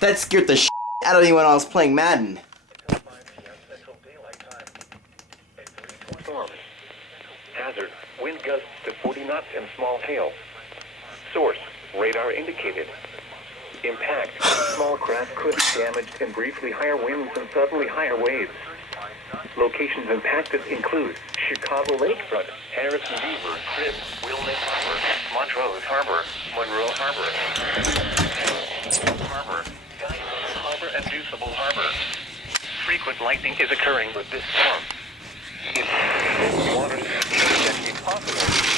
That scared the shit out of me when I was playing Madden. Storm. Hazard. Wind gusts to 40 knots and small hail. Source. Radar indicated. Impact. Small craft could be damaged and briefly higher winds and suddenly higher waves. Locations impacted include Chicago Lakefront, Harrison Beaver, Crib, Wilmette Harbor, Montrose Harbor, Monroe Harbor, Harbor, Guy Harbor, and Deuceable Harbor. Frequent lightning is occurring with this storm. If water is possible,